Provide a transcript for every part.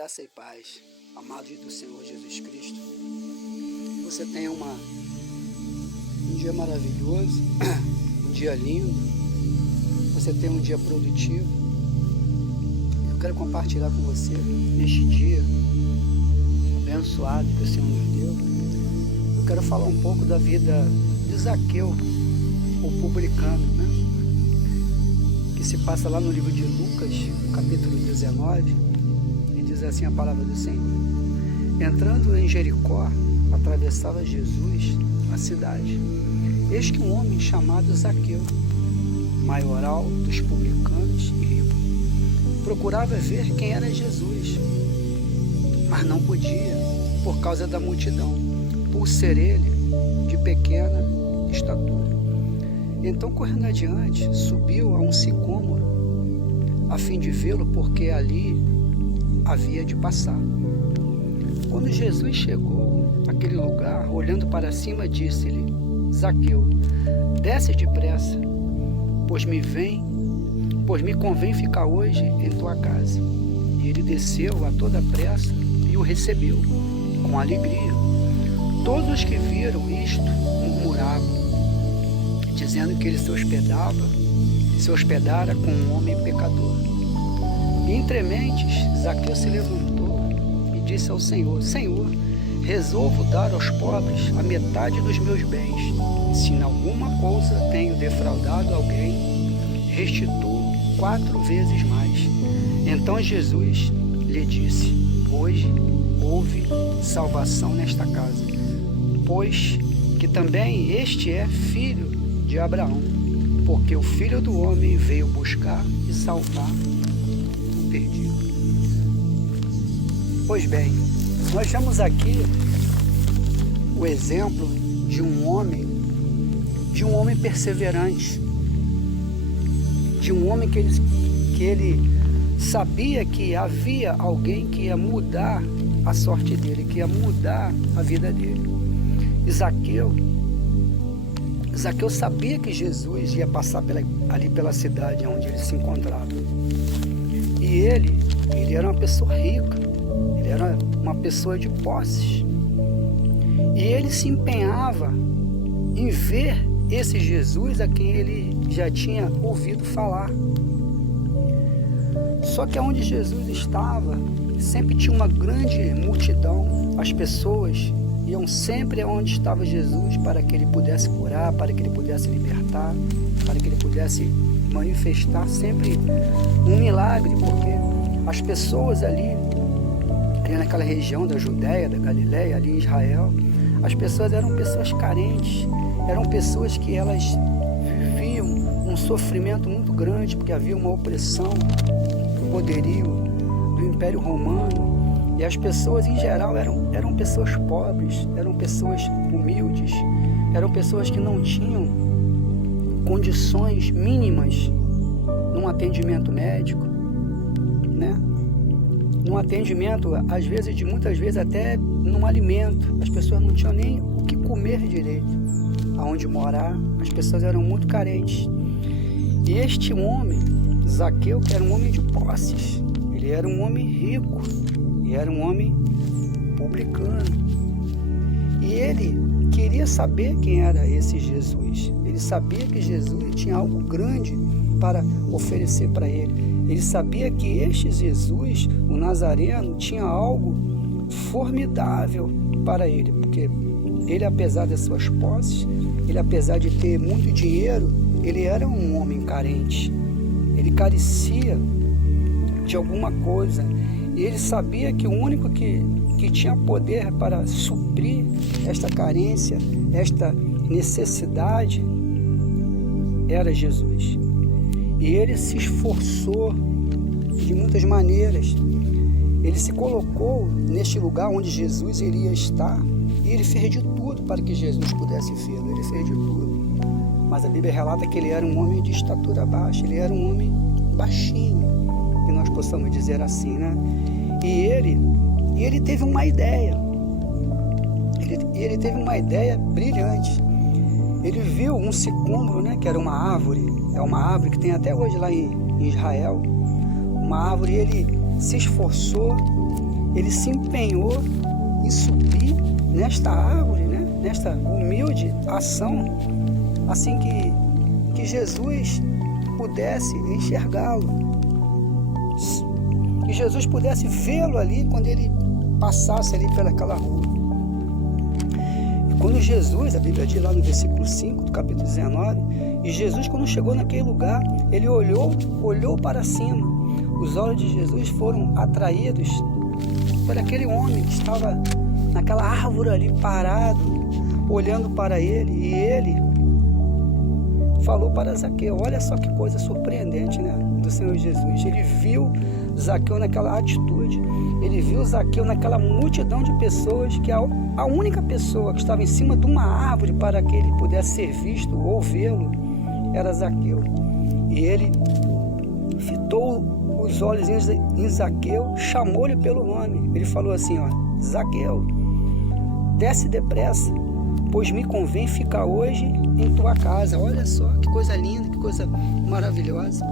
Graça e paz, amados do Senhor Jesus Cristo. Você tenha um dia maravilhoso, um dia lindo, você tenha um dia produtivo. Eu quero compartilhar com você neste dia abençoado que o Senhor nos deu. Eu quero falar um pouco da vida de Zaqueu, o publicano, né? Que se passa lá no livro de Lucas, capítulo 19, e diz assim a palavra do Senhor: entrando em Jericó, atravessava Jesus a cidade. Eis que um homem chamado Zaqueu, maioral dos publicanos e rico, procurava ver quem era Jesus, mas não podia, por causa da multidão, por ser ele de pequena estatura. Então, correndo adiante, subiu a um sicômoro, a fim de vê-lo, porque ali havia de passar. Quando Jesus chegou àquele lugar, olhando para cima, disse-lhe: Zaqueu, desce depressa, pois me convém ficar hoje em tua casa. E ele desceu a toda pressa e o recebeu com alegria. Todos os que viram isto murmuravam, dizendo que ele se hospedara com um homem pecador. E entre mentes, Zaqueu se levantou e disse ao Senhor: Senhor, resolvo dar aos pobres a metade dos meus bens. E se em alguma coisa tenho defraudado alguém, restituo 4 vezes mais. Então Jesus lhe disse: hoje houve salvação nesta casa, pois que também este é filho de Abraão, porque o Filho do Homem veio buscar e salvar o perdido. Pois bem, nós vemos aqui o exemplo de um homem perseverante, de um homem que ele sabia que havia alguém que ia mudar a sorte dele, que ia mudar a vida dele. E Zaqueu sabia que Jesus ia passar ali pela cidade onde ele se encontrava. E ele era uma pessoa rica, ele era uma pessoa de posses. E ele se empenhava em ver esse Jesus a quem ele já tinha ouvido falar. Só que onde Jesus estava, sempre tinha uma grande multidão. As pessoas iam sempre aonde estava Jesus para que ele pudesse curar, para que ele pudesse libertar, para que ele pudesse manifestar sempre um milagre, porque as pessoas ali naquela região da Judéia, da Galileia, ali em Israel, as pessoas eram pessoas carentes, eram pessoas que elas viviam um sofrimento muito grande, porque havia uma opressão do poderio do Império Romano. E as pessoas em geral eram pessoas pobres, eram pessoas humildes, eram pessoas que não tinham condições mínimas num atendimento médico, né? Num atendimento, muitas vezes até num alimento. As pessoas não tinham nem o que comer direito, aonde morar. As pessoas eram muito carentes. E este homem, Zaqueu, que era um homem de posses, ele era um homem rico, e era um homem publicano. E ele queria saber quem era esse Jesus. Ele sabia que Jesus tinha algo grande para oferecer para ele. Ele sabia que este Jesus, o Nazareno, tinha algo formidável para ele, porque ele, apesar das suas posses, ele, apesar de ter muito dinheiro, ele era um homem carente. Ele carecia de alguma coisa. E ele sabia que o único que tinha poder para suprir esta carência, esta necessidade, era Jesus. E ele se esforçou de muitas maneiras. Ele se colocou neste lugar onde Jesus iria estar, e ele fez de tudo para que Jesus pudesse vê-lo. Ele fez de tudo. Mas a Bíblia relata que ele era um homem de estatura baixa, ele era um homem baixinho, que nós possamos dizer assim, né? E ele teve uma ideia. Ele teve uma ideia brilhante. Ele viu um sicômoro, né, que era uma árvore. É uma árvore que tem até hoje lá em Israel. Uma árvore, ele se esforçou ele se empenhou em subir nesta árvore, né? Nesta humilde ação, assim que Jesus pudesse enxergá-lo, que Jesus pudesse vê-lo ali quando ele passasse ali pelaquela rua. E quando Jesus, a Bíblia diz lá no versículo 5 do capítulo 19, e Jesus, quando chegou naquele lugar, ele olhou para cima. Os olhos de Jesus foram atraídos por aquele homem que estava naquela árvore ali parado, olhando para ele, e ele falou para Zaqueu. Olha só que coisa surpreendente, né, do Senhor Jesus. Ele viu Zaqueu naquela atitude, ele viu Zaqueu naquela multidão de pessoas, que a única pessoa que estava em cima de uma árvore para que ele pudesse ser visto ou vê-lo era Zaqueu. E ele fitou os olhos em Zaqueu, chamou-lhe pelo nome. Ele falou assim, ó: Zaqueu, desce depressa, pois me convém ficar hoje em tua casa. Olha só que coisa linda, que coisa maravilhosa.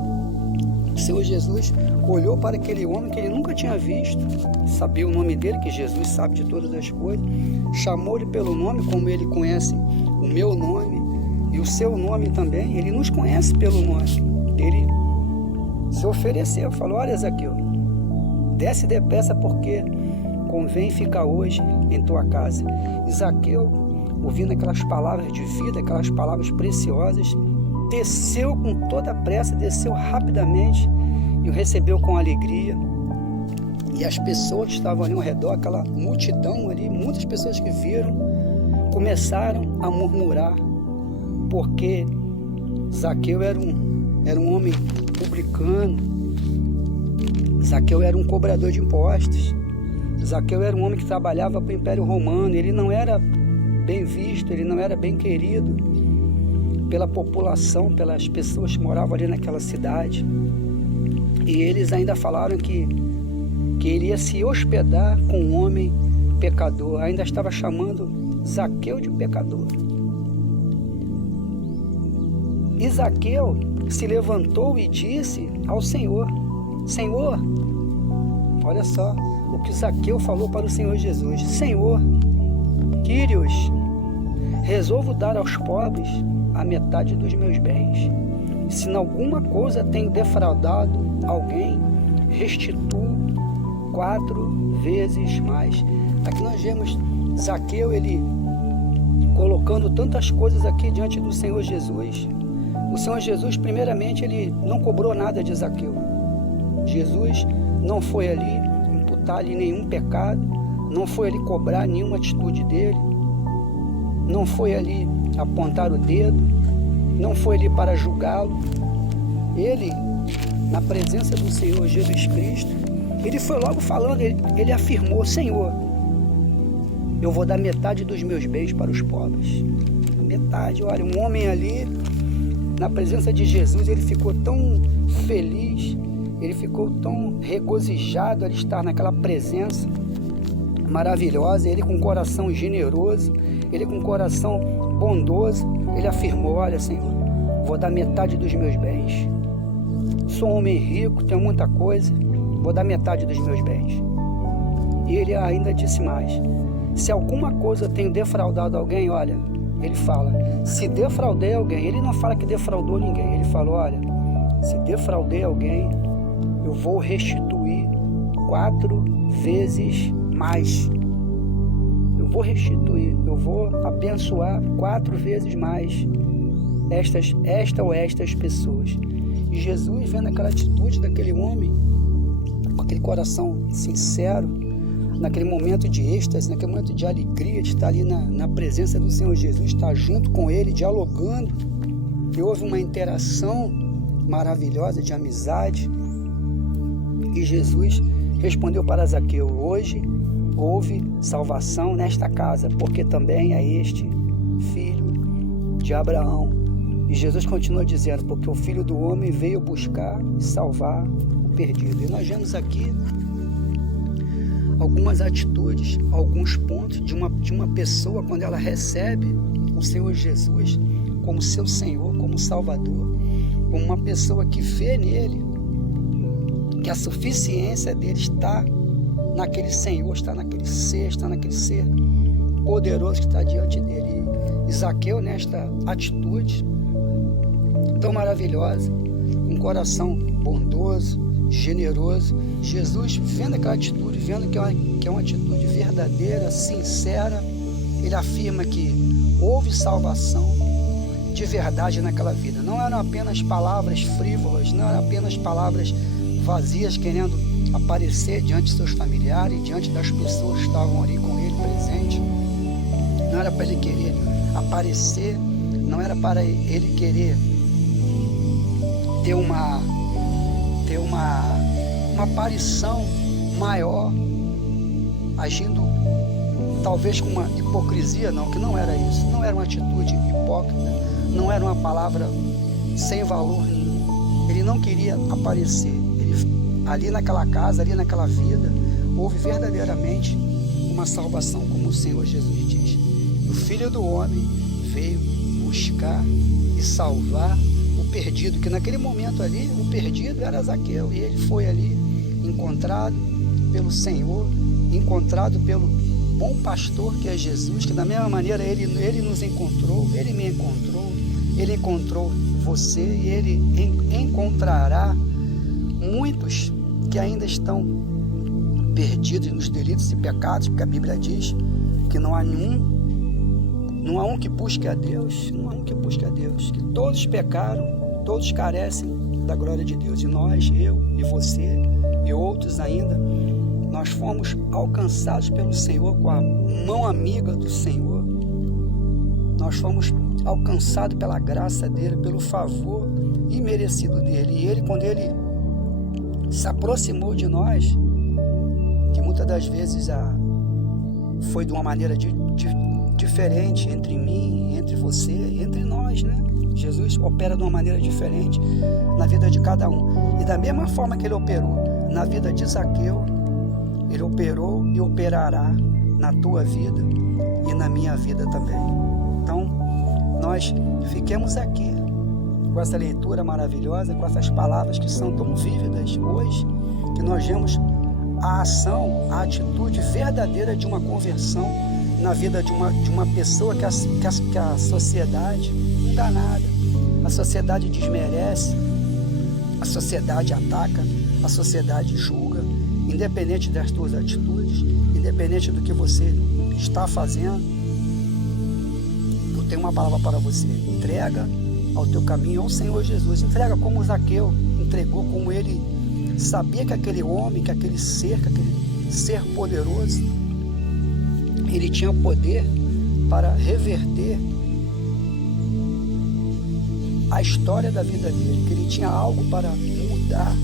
O Senhor Jesus olhou para aquele homem que ele nunca tinha visto, sabia o nome dele, que Jesus sabe de todas as coisas, chamou-lhe pelo nome, como ele conhece o meu nome e o seu nome também. Ele nos conhece pelo nome. Ele se ofereceu, falou: olha, Zaqueu, desce depressa, porque convém ficar hoje em tua casa. E Zaqueu, ouvindo aquelas palavras de vida, aquelas palavras preciosas, desceu com toda a pressa, desceu rapidamente e o recebeu com alegria. E as pessoas que estavam ali ao redor, aquela multidão ali, muitas pessoas que viram, começaram a murmurar, porque Zaqueu era um homem publicano, Zaqueu era um cobrador de impostos, Zaqueu era um homem que trabalhava para o Império Romano. Ele não era bem visto, ele não era bem querido pela população, pelas pessoas que moravam ali naquela cidade. E eles ainda falaram que ele ia se hospedar com um homem pecador, ainda estava chamando Zaqueu de pecador. E Zaqueu se levantou e disse ao Senhor: Senhor, olha só o que Zaqueu falou para o Senhor Jesus: Senhor, Quírios, resolvo dar aos pobres a metade dos meus bens. E se em alguma coisa tenho defraudado alguém, restituo 4 vezes mais. Aqui nós vemos Zaqueu, ele colocando tantas coisas aqui diante do Senhor Jesus. O Senhor Jesus, primeiramente, ele não cobrou nada de Zaqueu. Jesus não foi ali imputar-lhe nenhum pecado, não foi ali cobrar nenhuma atitude dele, não foi ali apontar o dedo, não foi ali para julgá-lo. Ele, na presença do Senhor Jesus Cristo, ele foi logo falando, ele afirmou: Senhor, eu vou dar metade dos meus bens para os pobres. Metade. Olha, um homem ali, na presença de Jesus, ele ficou tão feliz, ele ficou tão regozijado de estar naquela presença maravilhosa. Ele com um coração generoso, ele com um coração bondoso, ele afirmou: olha, Senhor, vou dar metade dos meus bens. Sou um homem rico, tenho muita coisa, vou dar metade dos meus bens. E ele ainda disse mais: se alguma coisa tenho defraudado alguém, olha, ele fala, se defraudei alguém, ele não fala que defraudou ninguém, ele falou: olha, se defraudei alguém, eu vou restituir 4 vezes mais. Eu vou restituir, eu vou abençoar 4 vezes mais estas pessoas. E Jesus, vendo aquela atitude daquele homem, com aquele coração sincero, naquele momento de êxtase, naquele momento de alegria, de estar ali na presença do Senhor Jesus, estar junto com Ele, dialogando, e houve uma interação maravilhosa de amizade, e Jesus respondeu para Zaqueu: hoje houve salvação nesta casa, porque também é este filho de Abraão. E Jesus continua dizendo: porque o Filho do Homem veio buscar e salvar o perdido. E nós vemos aqui algumas atitudes, alguns pontos de uma pessoa quando ela recebe o Senhor Jesus como seu Senhor, como Salvador, como uma pessoa que vê nele que a suficiência dele está naquele Senhor, está naquele ser poderoso que está diante dele. E Zaqueu, nesta atitude tão maravilhosa, um coração bondoso, generoso, Jesus, vendo aquela atitude, vendo que é uma atitude verdadeira, sincera, ele afirma que houve salvação de verdade naquela vida. Não eram apenas palavras frívolas, não eram apenas palavras vazias querendo aparecer diante de seus familiares, diante das pessoas que estavam ali com ele presente. Não era para ele querer aparecer, não era para ele querer ter uma aparição maior, agindo talvez com uma hipocrisia, não, que não era isso, não era uma atitude hipócrita, não era uma palavra sem valor nenhum. Ele não queria aparecer. Ali naquela casa, ali naquela vida, houve verdadeiramente uma salvação, como o Senhor Jesus diz. O Filho do Homem veio buscar e salvar o perdido, que naquele momento ali, o perdido era Zaqueu, e ele foi ali encontrado pelo Senhor, encontrado pelo bom pastor que é Jesus, que da mesma maneira ele nos encontrou, ele me encontrou, ele encontrou você, e ele encontrará muitos que ainda estão perdidos nos delitos e pecados, porque a Bíblia diz que não há um que busque a Deus, que todos pecaram, todos carecem da glória de Deus, e nós, eu e você e outros ainda, nós fomos alcançados pelo Senhor, com a mão amiga do Senhor. Nós fomos alcançados pela graça dele, pelo favor imerecido dele. E ele, quando ele se aproximou de nós, que muitas das vezes foi de uma maneira diferente entre mim, entre você, entre nós, né? Jesus opera de uma maneira diferente na vida de cada um. E da mesma forma que ele operou na vida de Zaqueu, ele operou e operará na tua vida e na minha vida também. Então, nós fiquemos aqui com essa leitura maravilhosa, com essas palavras que são tão vívidas hoje, que nós vemos a ação, a atitude verdadeira de uma conversão na vida de uma pessoa que a sociedade não dá nada. A sociedade desmerece, a sociedade ataca, a sociedade julga, independente das tuas atitudes, independente do que você está fazendo. Eu tenho uma palavra para você: entrega ao teu caminho ao Senhor Jesus. Entrega como Zaqueu entregou, como ele sabia que aquele homem, que aquele ser poderoso, ele tinha poder para reverter a história da vida dele, que ele tinha algo para mudar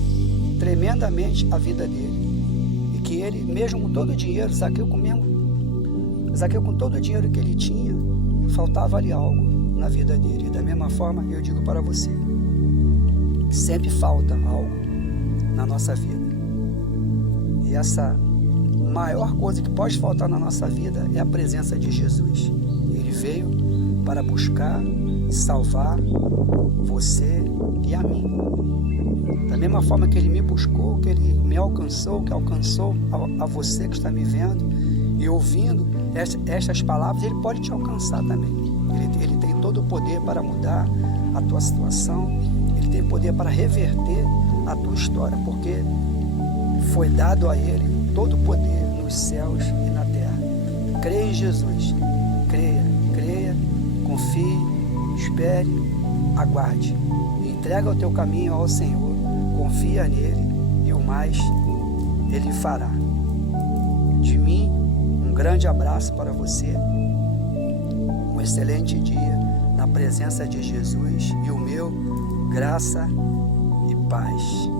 tremendamente a vida dele. E que ele, mesmo com todo o dinheiro, Zaqueu com todo o dinheiro que ele tinha, faltava ali algo na vida dele. E da mesma forma, eu digo para você, sempre falta algo na nossa vida. E essa maior coisa que pode faltar na nossa vida é a presença de Jesus. Ele veio para buscar e salvar você e a mim. Da mesma forma que ele me buscou, que ele me alcançou, que alcançou a você que está me vendo e ouvindo estas palavras, ele pode te alcançar também. Ele tem todo o poder para mudar a tua situação, ele tem poder para reverter a tua história, porque foi dado a ele todo o poder nos céus e na terra. Creia em Jesus, creia, confie, espere, aguarde. Entrega o teu caminho ao Senhor, confia nele e o mais ele fará. De mim, um grande abraço para você, um excelente dia na presença de Jesus, e o meu, graça e paz.